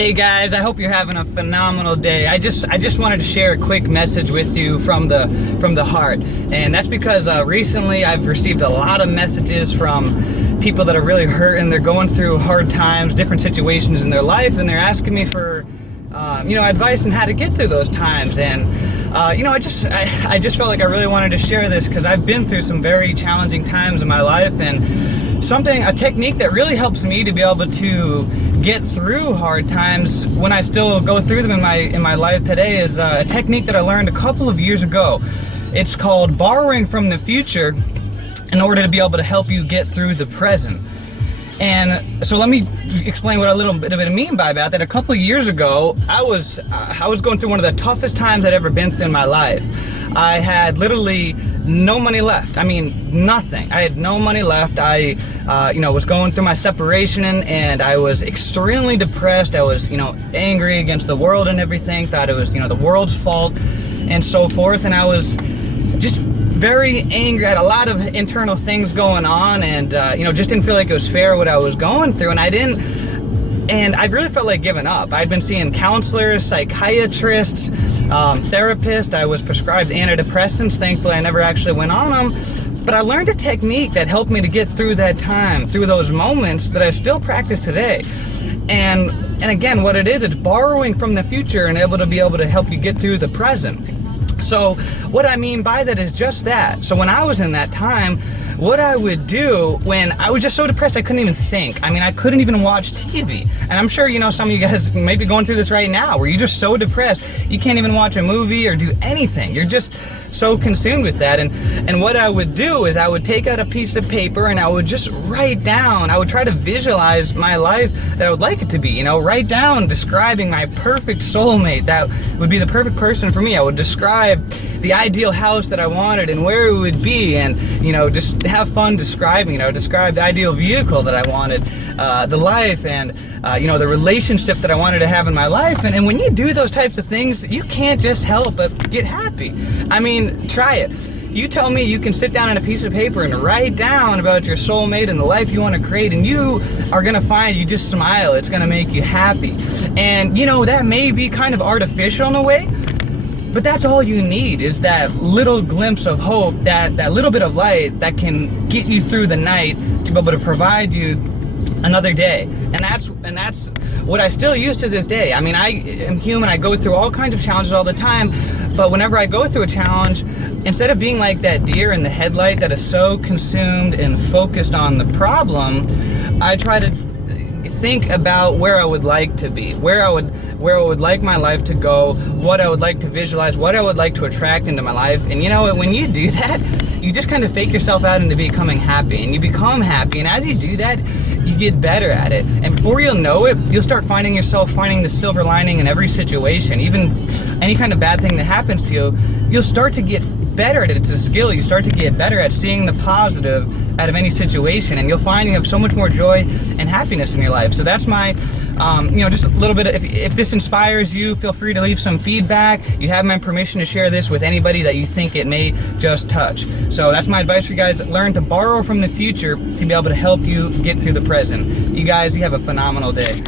Hey guys, I hope you're having a phenomenal day. I just wanted to share a quick message with you from the heart, and that's because recently I've received a lot of messages from people that are really hurting. They're going through hard times, different situations in their life, and they're asking me for advice on how to get through those times. And I just felt like I really wanted to share this because I've been through some very challenging times in my life, and a technique that really helps me to be able to get through hard times when I still go through them in my life today is a technique that I learned a couple of years ago. It's called borrowing from the future in order to be able to help you get through the present. And so let me explain what a little bit of it I mean by that. That a couple of years ago, I was going through one of the toughest times I'd ever been through in my life. I had literally no money left. I mean, nothing. I had no money left. I was going through my separation, and I was extremely depressed. I was, angry against the world and everything, thought it was, the world's fault and so forth. And I was just very angry. I had a lot of internal things going on, and, just didn't feel like it was fair what I was going through. And I really felt like giving up. I'd been seeing counselors, psychiatrists, therapists. I was prescribed antidepressants. Thankfully, I never actually went on them. But I learned a technique that helped me to get through that time, through those moments that I still practice today. And again, what it is, it's borrowing from the future and be able to help you get through the present. So what I mean by that is just that. So when I was in that time, what I would do when I was just so depressed I couldn't even think. I mean, I couldn't even watch TV. And I'm sure, some of you guys may be going through this right now, where you're just so depressed you can't even watch a movie or do anything. You're just so consumed with that. And what I would do is I would take out a piece of paper and I would just write down. I would try to visualize my life that I would like it to be. Write down describing my perfect soulmate that would be the perfect person for me. I would describe the ideal house that I wanted and where it would be, and just have fun describing, describe the ideal vehicle that I wanted, the life, and the relationship that I wanted to have in my life. And when you do those types of things, you can't just help but get happy. I mean, try it. You tell me you can sit down on a piece of paper and write down about your soulmate and the life you want to create, and you are going to find you just smile. It's going to make you happy. And that may be kind of artificial in a way, but that's all you need, is that little glimpse of hope, that little bit of light that can get you through the night to be able to provide you another day. And that's what I still use to this day. I mean, I am human. I go through all kinds of challenges all the time, but whenever I go through a challenge, instead of being like that deer in the headlight that is so consumed and focused on the problem, I try to think about where I would like to be, where I would like my life to go, what I would like to visualize, what I would like to attract into my life. And when you do that, you just kind of fake yourself out into becoming happy, and you become happy. And as you do that, you get better at it. And before you'll know it, you'll start finding yourself finding the silver lining in every situation. Even any kind of bad thing that happens to you, you'll start to get better at it. It's a skill. You start to get better at seeing the positive out of any situation, and you'll find you have so much more joy and happiness in your life. So that's my just a little bit of, if this inspires you, feel free to leave some feedback. You have my permission to share this with anybody that you think it may just touch. So that's my advice for you guys. Learn to borrow from the future to be able to help you get through the present. You guys, you have a phenomenal day.